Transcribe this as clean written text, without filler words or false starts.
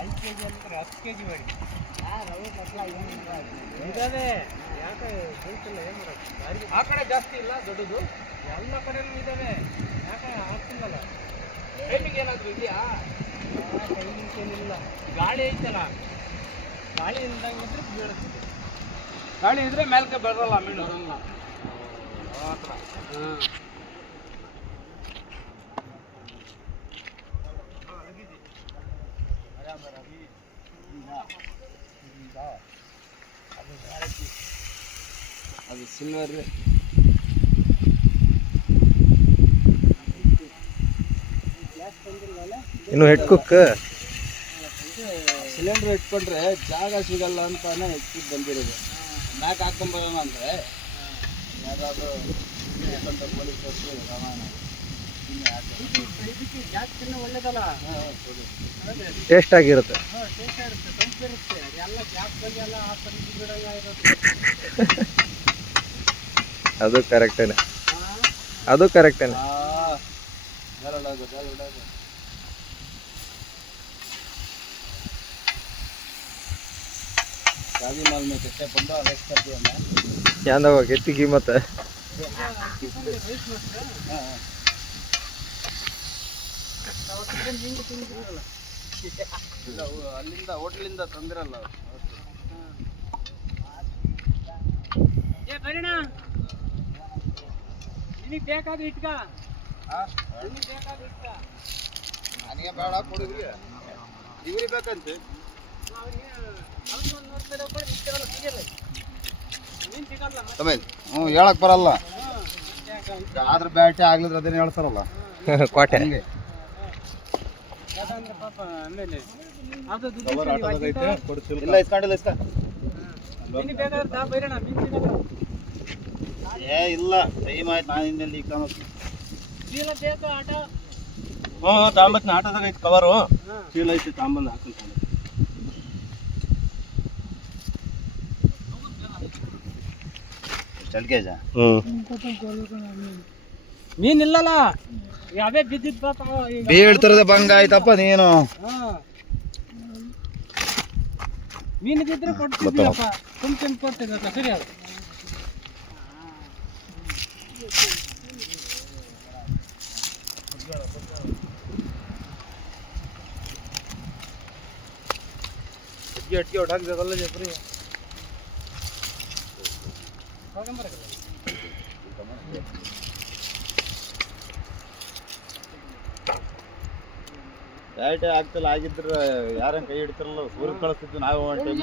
5 kg ಅಂದ್ರೆ 10 kg ಮಾಡಿ ಇದಾವೆ ಯಾಕೆ ಗೊತ್ತಿಲ್ಲ ಏನು ಮಾಡೋದು ಆ ಕಡೆ ಜಾಸ್ತಿ ಇಲ್ಲ ದೊಡ್ಡದು ಎಲ್ಲ ಕಡೆನೂ ಇದಾವೆ ಯಾಕೆ ಆಗ್ತಿಲ್ಲಲ್ಲ ಟೈಮಿಂಗ್ ಏನಾದರೂ ಇದೆಯಾ ಟೈಮಿಂಗ್ ಏನಿಲ್ಲ ಗಾಳಿ ಐತಲ್ಲ ಗಾಳಿಯಿಂದ ಇದ್ರೆ ಬೀಳುತ್ತೆ ಗಾಳಿ ಇದ್ರೆ ಮೇಲ್ಕೆ ಬರಲ್ಲ ಮೀನು ಹಾಂ ಅದು ಸಿಲ್ವರ್ ಇನ್ನು ಹೆಡ್ ಕುಕ್ ಸಿಲಿಂಡರ್ ಇಟ್ಕೊಂಡ್ರೆ ಜಾಗ ಸಿಗಲ್ಲ ಅಂತಾನೆ ಹೆಚ್ಚಿಗೆ ಬಂದಿರೋದು ಮ್ಯಾಕ್ ಹಾಕೊಂಬರೋಣ ಅಂದರೆ ಯಾರಾದರೂ ಪೊಲೀಸರು ರಾಮಾಯಣ ಇದಕ್ಕೆ ಗ್ಯಾಸ್ ತಿನ್ನೋ ಒಳ್ಳೇದಲ್ಲ ಟೇಸ್ಟ್ ಆಗಿರುತ್ತೆ. ಟೇಸ್ಟ್ ಇರುತ್ತೆ ತಂಪಿರುತ್ತೆ ಎಲ್ಲ ಗ್ಯಾಸ್ ಬಗ್ಗೆ ಎಲ್ಲ ಆ ತಂಪು ಬಿಡಂಗ ಇರುತ್ತೆ ಅದು ಕರೆಕ್ಟೇನೆ ಅದು ಕರೆಕ್ಟೇನೆ शादी माल में कितने 15 रेस्ट करते हैं ना ಯಾಂದವ ಕೆತ್ತಿ कीमत ಅಲ್ಲಿಂದ ಹೋಟ್ಲಿಂದ ತಂದಿರಲ್ಲ ನಿನಗೆ ಬೇಕಾದ್ರೆ ಇಟ್ಕ ನನಗೆ ಬೇಡ ಕೊಡುಗ್ರಿ ಇವ್ರಿಗೆ ಬೇಕಂತೆ ಹ್ಞೂ ಹೇಳಕ್ ಬರಲ್ಲ ಆದ್ರ ಬ್ಯಾಟೆ ಆಗ್ಲಿದ್ರೆ ಅದೇನು ಹೇಳ್ತಾರಲ್ಲ ಕೋಟೆ ಇಲ್ಲ ಇಸ್ಕೊಂಡಿಲ್ಲ ಏ ಇಲ್ಲ ಟೈಮ್ ಆಯ್ತು ನಾನು ಹಿಂದೆ ಹ್ಞೂ ತಾಂಬತ್ನ ಆಟೋದಾಗ ಐತಿ ಕವರು ಚೀಲ ಐತಿ ತಾಂಬಂದು ಹಾಕೊಂತಾನೆ ಮೀನಿಲ್ಲಲ್ಲ ಯಾವೇ ಬಿದ್ದಿದ್ ಬೀಳ್ತಿರದ ಭಂಗ ಆಯ್ತಪ್ಪ ನೀನು ಮೀನು ಬಿದ್ರೆ ಕೊಡ್ತಿದ್ದೀರಪ್ಪ ತುಂಬ ಕೊಡ್ತಿದ್ರಲ್ಲ ಸರಿ ಅದು ಅಟ್ಗೆ ಹೊಡಾಕ್ಬೇಕಲ್ಲ ಜಪ್ರಿ ಬ್ಯಾಟೆ ಆಗ್ತಿಲ್ಲ ಆಗಿದ್ರೆ ಯಾರನ್ನ ಕೈ ಹಿಡಿತಾರಲ್ಲ ಊರಿಗೆ ಕಳಿಸ್ತಿದ್ವಿ ನಾವು ಒಂದು ಟೈಮ್